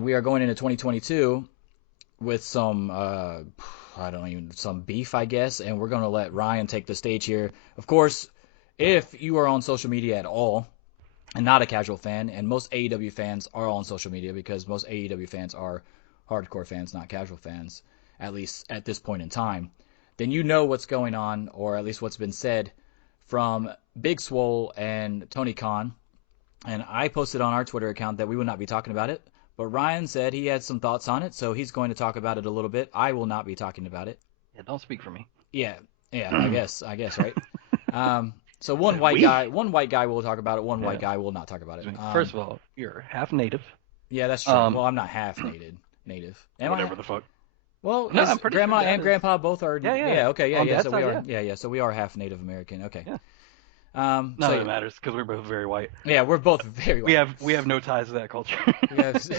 and we are going into 2022 with some some beef, I guess, and we're going to let Ryan take the stage here. Of course, if you are on social media at all and not a casual fan, and most AEW fans are on social media because most AEW fans are hardcore fans, not casual fans, at least at this point in time, then you know what's going on, or at least what's been said from Big Swole and Tony Khan. And I posted on our Twitter account that we would not be talking about it, but Ryan said he had some thoughts on it, so he's going to talk about it a little bit. I will not be talking about it. Yeah, don't speak for me. Yeah, I guess, right? So one white guy will talk about it. One white guy will not talk about it. First of all, you're half native. Yeah, that's true. Well, I'm not half native. Whatever the fuck. Well, No, his I'm pretty grandma sure and grandpa both are. Yeah. Okay. On Yeah. that So side, we are. Yeah. So we are half Native American. Okay. Yeah. None of it matters because we're both very white. Yeah, we're both very white. We have no ties to that culture.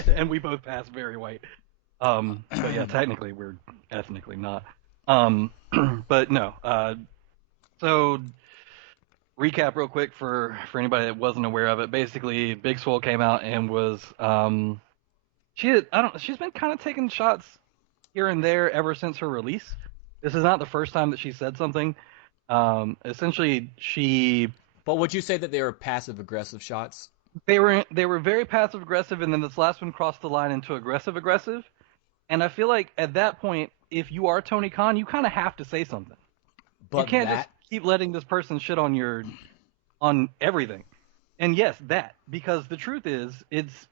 And we both pass very white. But yeah, technically we're ethnically not. But no. So recap real quick for anybody that wasn't aware of it. Basically, Big Swole came out and was she's been kind of taking shots here and there ever since her release. This is not the first time that she said something. Essentially, But would you say that they were passive aggressive shots? They were very passive aggressive, and then this last one crossed the line into aggressive aggressive. And I feel like at that point, if you are Tony Khan, you kind of have to say something. But you can't just keep letting this person shit on everything. And yes, because the truth is,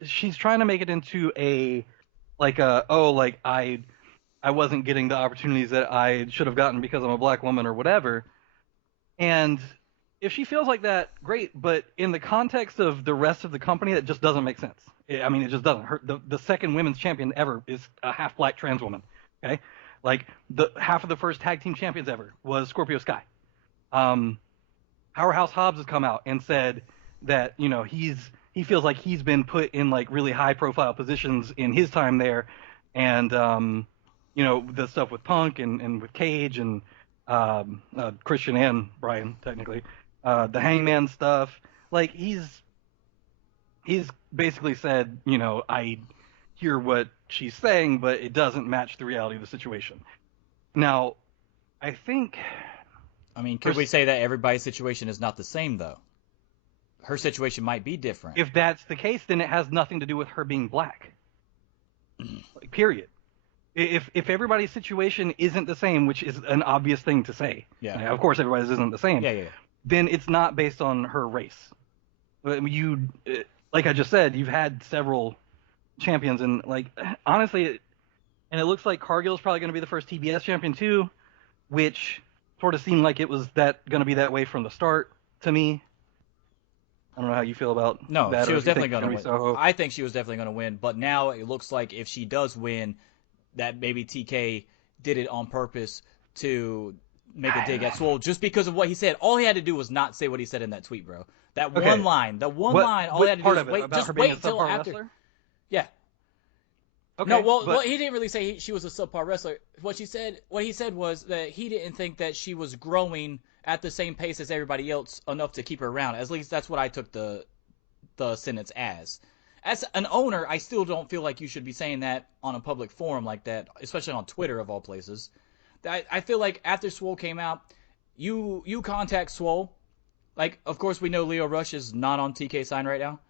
she's trying to make it into I wasn't getting the opportunities that I should have gotten because I'm a black woman or whatever. And if she feels like that, great. But in the context of the rest of the company, that just doesn't make sense. I mean, it just doesn't. The second women's champion ever is a half black trans woman. Okay, like the half of the first tag team champions ever was Scorpio Sky. Powerhouse Hobbs has come out and said that he feels like he's been put in like really high profile positions in his time there, and the stuff with Punk and with Cage and Christian and Brian technically, the Hangman stuff. Like he's basically said, I hear what she's saying, but it doesn't match the reality of the situation. Now, I think. I mean, could we say that everybody's situation is not the same though? Her situation might be different. If that's the case, then it has nothing to do with her being black. Like, period. If everybody's situation isn't the same, which is an obvious thing to say, of course everybody's isn't the same. Then it's not based on her race. Like I just said, you've had several champions, and like honestly, and it looks like Cargill's probably going to be the first TBS champion too, which sort of seemed like it was going to be that way from the start to me. I don't know how you feel about that. No, she was definitely going to win. Soho. I think she was definitely going to win, but now it looks like if she does win, that maybe TK did it on purpose to make a dig at Swole just because of what he said. All he had to do was not say what he said in that tweet, bro. That one line, all he had to do was wait until after. Wrestler? Yeah. Okay, no, well, he didn't really say she was a subpar wrestler. What he said was that he didn't think that she was growing at the same pace as everybody else enough to keep her around. At least that's what I took the sentence as. As an owner, I still don't feel like you should be saying that on a public forum like that, especially on Twitter of all places. I feel like after Swole came out, you contact Swole. Like, of course, we know Leo Rush is not on TK sign right now.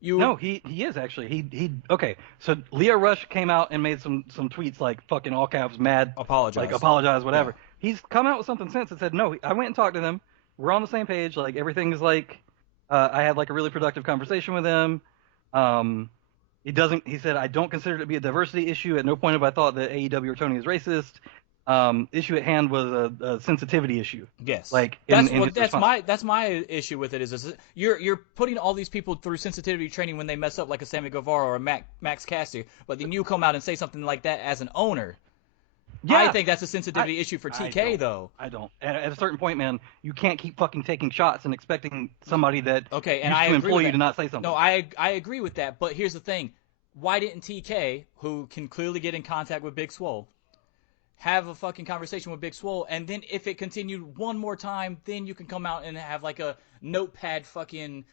No, he is actually. Okay, so Leo Rush came out and made some tweets like fucking all caps mad. Apologize, whatever. Yeah. He's come out with something since and said, no, I went and talked to them. We're on the same page. Like, everything's like, I had like a really productive conversation with him. He said, I don't consider it to be a diversity issue. At no point have I thought that AEW or Tony is racist. Issue at hand was a sensitivity issue. Yes, like that's my issue with it is you're putting all these people through sensitivity training when they mess up, like a Sammy Guevara or a Max Caster, but then you come out and say something like that as an owner. Yeah, I think that's a sensitivity issue for TK though. I don't. At a certain point, man, you can't keep fucking taking shots and expecting somebody that I employ you to not say something. No, I agree with that, but here's the thing: why didn't TK, who can clearly get in contact with Big Swole, have a fucking conversation with Big Swole, and then if it continued one more time, then you can come out and have like a notepad fucking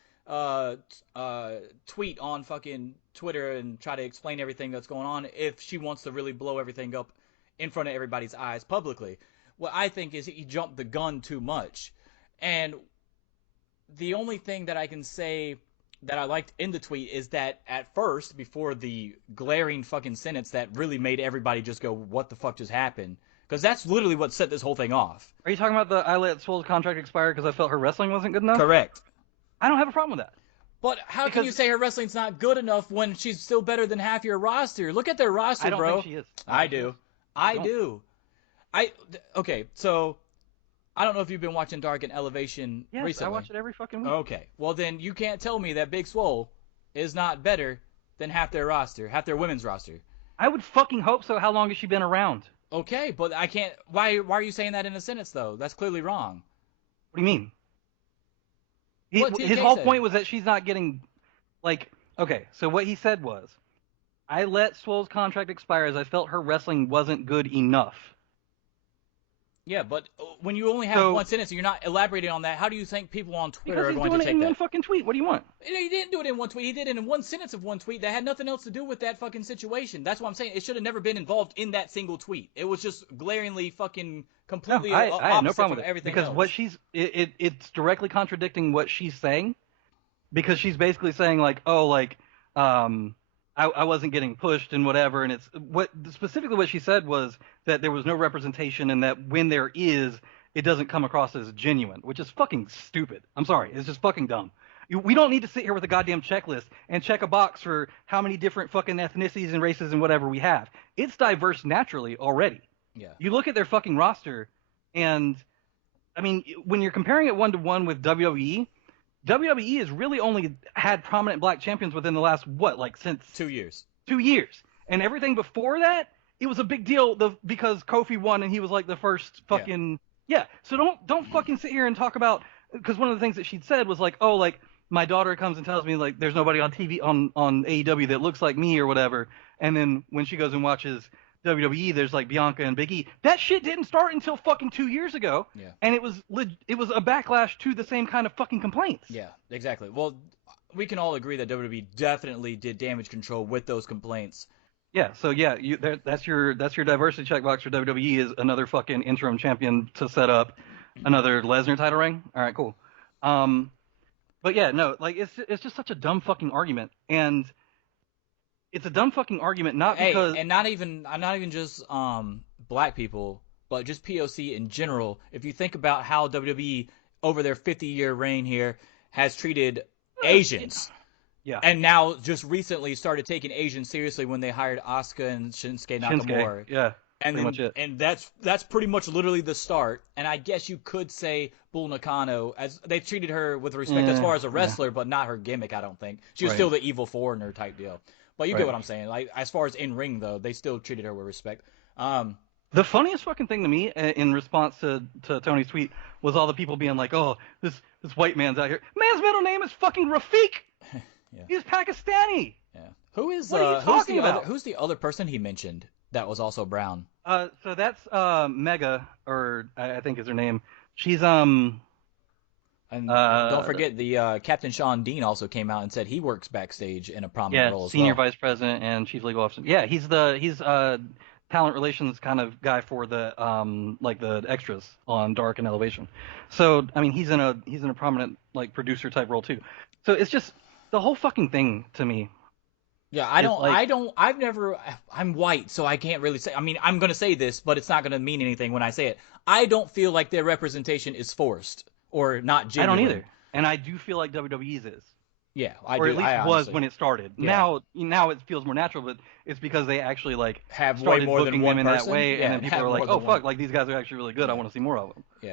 tweet on fucking Twitter and try to explain everything that's going on if she wants to really blow everything up in front of everybody's eyes publicly. What I think is he jumped the gun too much. And the only thing that I can say that I liked in the tweet is that at first, before the glaring fucking sentence that really made everybody just go, what the fuck just happened? Because that's literally what set this whole thing off. Are you talking about the I let Swole's contract expire because I felt her wrestling wasn't good enough? Correct. I don't have a problem with that. But how can you say her wrestling's not good enough when she's still better than half your roster? Look at their roster, bro. I don't think she is. I do. I do. Okay, so I don't know if you've been watching Dark and Elevation yes, recently. I watch it every fucking week. Okay, well then you can't tell me that Big Swole is not better than half their roster, half their women's roster. I would fucking hope so. How long has she been around? Okay, but I can't. Why are you saying that in a sentence though? That's clearly wrong. What do you mean? His whole point was that she's not getting, like, okay, so what he said was, I let Swole's contract expire as I felt her wrestling wasn't good enough. Yeah, but when you only have one sentence and you're not elaborating on that, how do you think people on Twitter are going to take that? Because he's doing it in one fucking tweet. What do you want? He didn't do it in one tweet. He did it in one sentence of one tweet that had nothing else to do with that fucking situation. That's what I'm saying. It should have never been involved in that single tweet. It was just glaringly fucking completely opposite I have no problem with everything because else. What it's directly contradicting what she's saying, because she's basically saying like, oh, like, I wasn't getting pushed and whatever, and it's specifically what she said was that there was no representation and that when there is, it doesn't come across as genuine, which is fucking stupid. I'm sorry, it's just fucking dumb. We don't need to sit here with a goddamn checklist and check a box for how many different fucking ethnicities and races and whatever we have. It's diverse naturally already. Yeah. You look at their fucking roster, and I mean, when you're comparing it 1-to-1 with WWE has really only had prominent black champions within the last, since 2 years. 2 years. And everything before that, it was a big deal because Kofi won and he was like the first fucking... Yeah. So don't fucking sit here and talk about... Because one of the things that she'd said was like, oh, like, my daughter comes and tells me, like, there's nobody on TV, on AEW that looks like me or whatever. And then when she goes and watches WWE, there's like Bianca and Big E. That shit didn't start until fucking 2 years ago. Yeah. And it was a backlash to the same kind of fucking complaints. Yeah, exactly. Well, we can all agree that WWE definitely did damage control with those complaints. Yeah, so yeah, that's your diversity checkbox for WWE is another fucking interim champion to set up another Lesnar title reign. All right, cool. But yeah, no, like it's just such a dumb fucking argument, and it's a dumb fucking argument because and not even just black people, but just POC in general. If you think about how WWE over their 50-year reign here has treated Asians. Yeah. And now just recently started taking Asians seriously when they hired Asuka and Shinsuke Nakamura. Yeah. And pretty much it. And that's pretty much literally the start. And I guess you could say Bull Nakano, as they've treated her with respect as far as a wrestler, but not her gimmick, I don't think. She was still the evil foreigner type deal. But you get what I'm saying. Like, as far as in ring though, they still treated her with respect. The funniest fucking thing to me in response to Tony's tweet was all the people being like, oh, this white man's out here. Man's middle name is fucking Rafiq. Yeah. He's Pakistani. Yeah. What are you talking about? Who's the other person he mentioned that was also brown? So that's Mega, or I think is her name. She's And don't forget the Captain Sean Dean also came out and said he works backstage in a prominent role as well. Senior Vice President and Chief Legal Officer. Yeah, he's talent relations kind of guy for the the extras on Dark and Elevation. So I mean he's in a prominent like producer type role too. So it's just the whole fucking thing to me. Yeah, I'm white, so I can't really say. I mean, I'm going to say this, but it's not going to mean anything when I say it. I don't feel like their representation is forced or not genuine. I don't either. And I do feel like WWE's is. Yeah, or at least was when it started. Yeah. Now it feels more natural, but it's because they actually like have started way more booking than one them in person. that way, Yeah, and then people are like, oh fuck, like these guys are actually really good. I want to see more of them. Yeah.